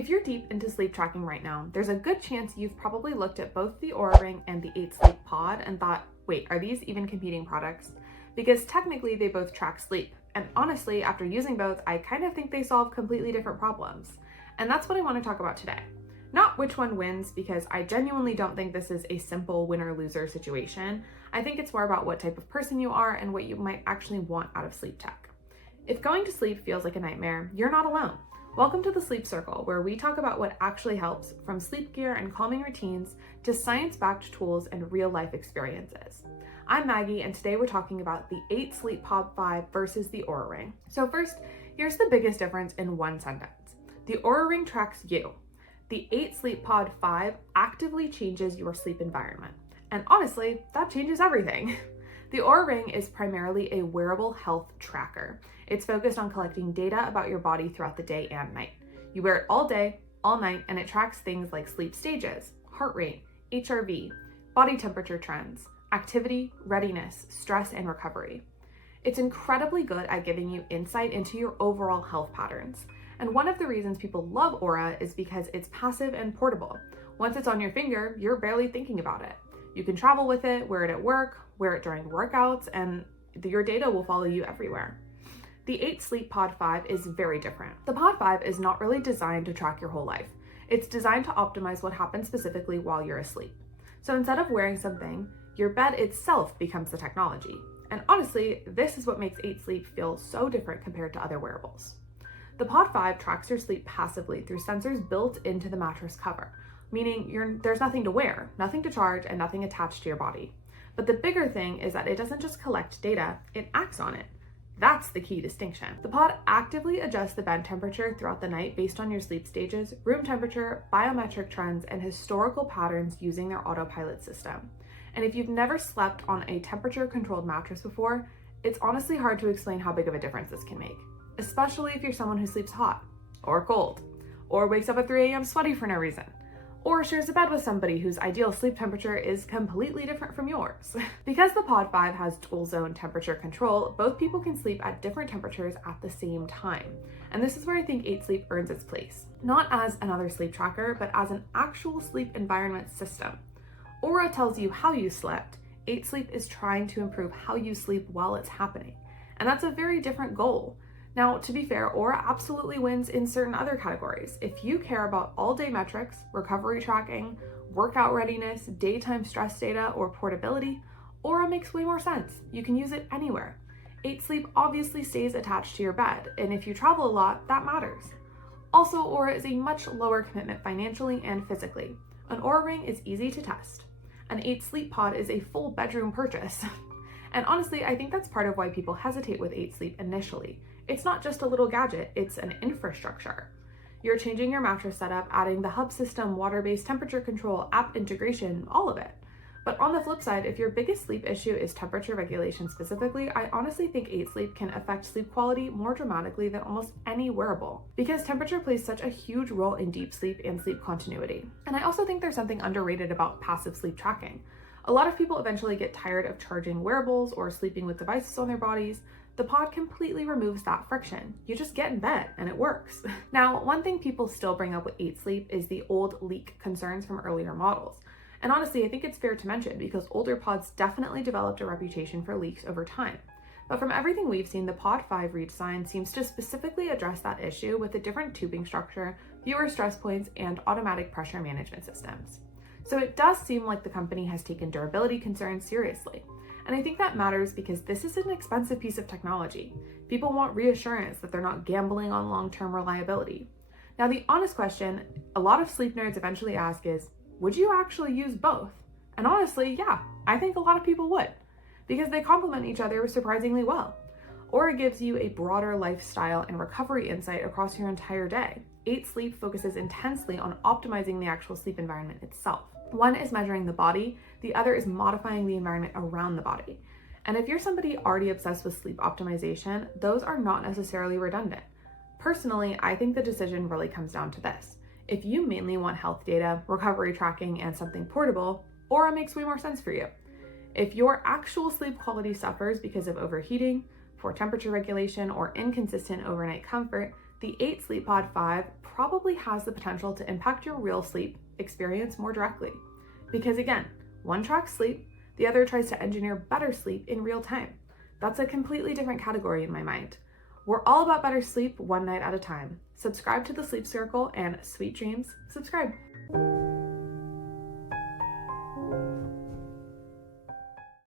If you're deep into sleep tracking right now, there's a good chance you've probably looked at both the Oura Ring and the 8 Sleep Pod and thought, wait, are these even competing products? Because technically they both track sleep. And honestly, after using both, I kind of think they solve completely different problems. And that's what I want to talk about today. Not which one wins, because I genuinely don't think this is a simple winner-loser situation. I think it's more about what type of person you are and what you might actually want out of sleep tech. If going to sleep feels like a nightmare, you're not alone. Welcome to the Sleep Circle, where we talk about what actually helps, from sleep gear and calming routines to science-backed tools and real-life experiences. I'm Maggie, and today we're talking about the 8 Sleep Pod 5 versus the Oura Ring. So first, here's the biggest difference in one sentence. The Oura Ring tracks you. The 8 Sleep Pod 5 actively changes your sleep environment. And honestly, that changes everything. The Oura Ring is primarily a wearable health tracker. It's focused on collecting data about your body throughout the day and night. You wear it all day, all night, and it tracks things like sleep stages, heart rate, HRV, body temperature trends, activity, readiness, stress, and recovery. It's incredibly good at giving you insight into your overall health patterns. And one of the reasons people love Oura is because it's passive and portable. Once it's on your finger, you're barely thinking about it. You can travel with it, wear it at work, wear it during workouts, and your data will follow you everywhere. The 8 Sleep Pod 5 is very different. The Pod 5 is not really designed to track your whole life. It's designed to optimize what happens specifically while you're asleep. So instead of wearing something, your bed itself becomes the technology. And honestly, this is what makes 8 Sleep feel so different compared to other wearables. The Pod 5 tracks your sleep passively through sensors built into the mattress cover, meaning there's nothing to wear, nothing to charge, and nothing attached to your body. But the bigger thing is that it doesn't just collect data, it acts on it. That's the key distinction. The pod actively adjusts the bed temperature throughout the night based on your sleep stages, room temperature, biometric trends, and historical patterns using their autopilot system. And if you've never slept on a temperature-controlled mattress before, it's honestly hard to explain how big of a difference this can make, especially if you're someone who sleeps hot, or cold, or wakes up at 3 a.m. sweaty for no reason, or shares a bed with somebody whose ideal sleep temperature is completely different from yours. Because the Pod 5 has dual zone temperature control, both people can sleep at different temperatures at the same time. And this is where I think 8 Sleep earns its place. Not as another sleep tracker, but as an actual sleep environment system. Oura tells you how you slept. 8 Sleep is trying to improve how you sleep while it's happening. And that's a very different goal. Now, to be fair, Oura absolutely wins in certain other categories. If you care about all-day metrics, recovery tracking, workout readiness, daytime stress data, or portability, Oura makes way more sense. You can use it anywhere. 8 Sleep obviously stays attached to your bed, and if you travel a lot, that matters. Also, Oura is a much lower commitment financially and physically. An Oura Ring is easy to test. An 8 Sleep Pod is a full bedroom purchase. And honestly, I think that's part of why people hesitate with 8 Sleep initially. It's not just a little gadget, it's an infrastructure. You're changing your mattress setup, adding the hub system, water-based temperature control, app integration, all of it. But on the flip side, if your biggest sleep issue is temperature regulation specifically, I honestly think 8 Sleep can affect sleep quality more dramatically than almost any wearable, because temperature plays such a huge role in deep sleep and sleep continuity. And I also think there's something underrated about passive sleep tracking. A lot of people eventually get tired of charging wearables or sleeping with devices on their bodies. The pod completely removes that friction. You just get in bed and it works. Now, one thing people still bring up with 8 Sleep is the old leak concerns from earlier models. And honestly, I think it's fair to mention because older pods definitely developed a reputation for leaks over time. But from everything we've seen, the Pod 5 redesign seems to specifically address that issue with a different tubing structure, fewer stress points, and automatic pressure management systems. So it does seem like the company has taken durability concerns seriously. And I think that matters because this is an expensive piece of technology. People want reassurance that they're not gambling on long-term reliability. Now, the honest question a lot of sleep nerds eventually ask is, would you actually use both? And honestly, yeah, I think a lot of people would, because they complement each other surprisingly well. Oura gives you a broader lifestyle and recovery insight across your entire day. 8 Sleep focuses intensely on optimizing the actual sleep environment itself. One is measuring the body, the other is modifying the environment around the body. And if you're somebody already obsessed with sleep optimization, those are not necessarily redundant. Personally, I think the decision really comes down to this. If you mainly want health data, recovery tracking, and something portable, Oura makes way more sense for you. If your actual sleep quality suffers because of overheating, poor temperature regulation, or inconsistent overnight comfort, the 8 Sleep Pod 5 probably has the potential to impact your real sleep experience more directly. Because again, one tracks sleep, the other tries to engineer better sleep in real time. That's a completely different category in my mind. We're all about better sleep one night at a time. Subscribe to the Sleep Circle and sweet dreams, subscribe.